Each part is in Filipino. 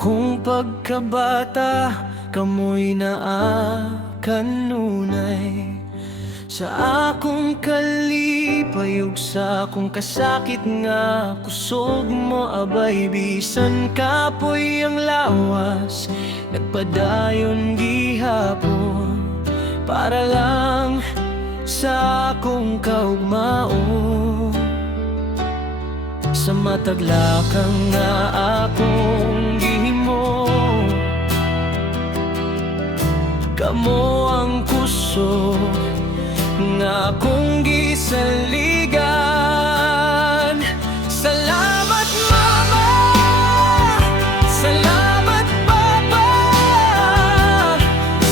Akong pagkabata, kamoy na kanunay sa akong kalipayog, sa akong kasakit nga kusog mo abay. Bisan kapoy ang lawas, nagpadayon gihapon para lang sa akong kaugmao. Sa mataglakang nga akong gihimo, kamo ang kusog nga akong gisaligan. Salamat mama, salamat papa,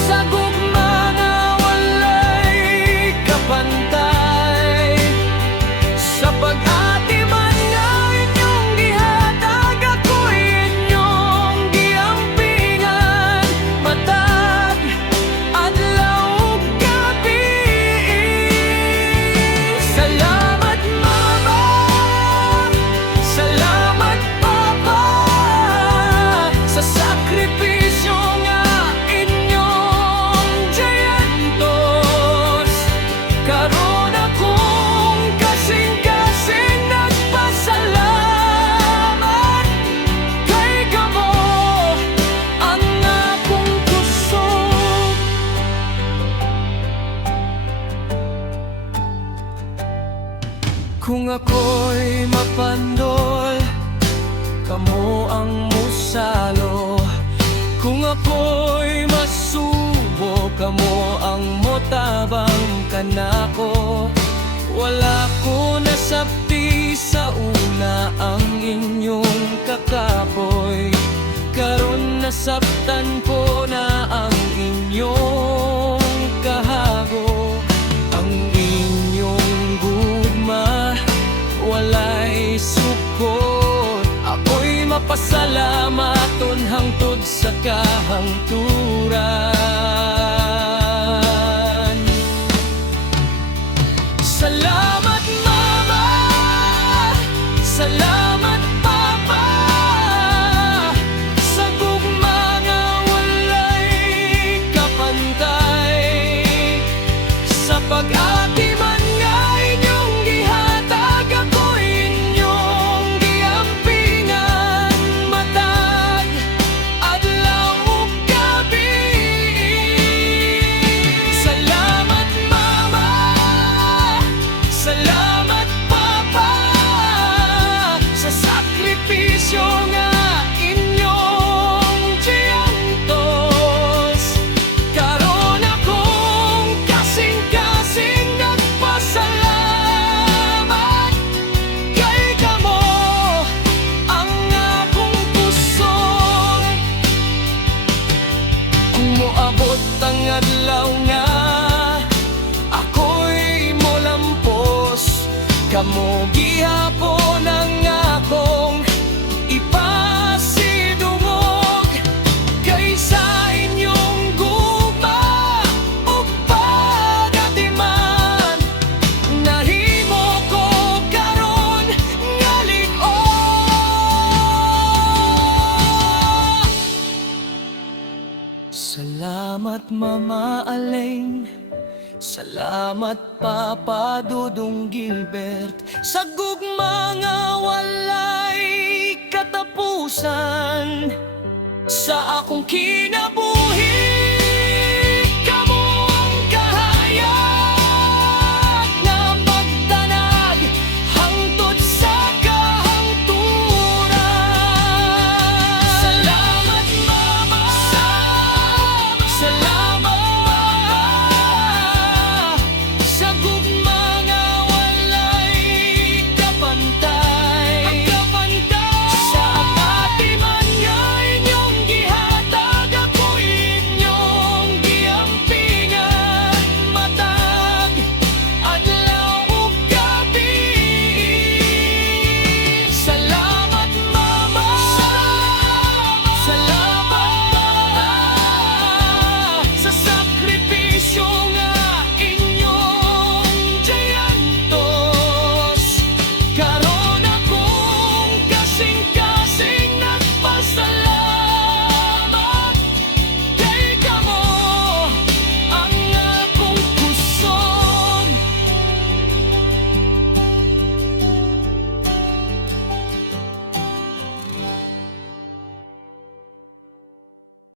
sa gugma nga walay kapantay. Sa pag-atiman nga inyong gihatag, ako'y inyong giampingan. Matag, adlaw ug gabi. Salamat mama, salamat papa, sa sakripisyo nga inyong giyantos. Karon akong kasing-kasing nagpasalamat kay kamo ang akong kusog. Kung ako'y mapandol, kamo ang musalo. Kung ako'y masubo, kamo ang motabang kanako. Wala ko nasabti sa una ang inyong kakapoy. Karon nasabtan ko na ang inyong kahago. Ang inyong gugma walay sukot. Ako'y mapasalamaton hangtod sa kahangturan. Salamat mama, salamat papa, sa gugma nga walay kapantay. Sa pag-atiman nga inyong gihatag, ako'y inyong giampingan. Matag, adlaw ug gabi. Salamat mama, salamat papa, sa sakripisyo nga inyong giyantos. Karon akong kasing-kasing nagpasalamat kay kamo ang akong kusog. Kung moabot ang adlaw nga ako'y molampos, kamo gihapon ang akong ipasidungog. Kaysa inyong gugma ug pag-atiman, nahimo ko karon nga lig-o. Salamat mama Aleng, salamat papa Dudong Gilbert, sa gugma nga walay katapusan sa akong kinabuhi.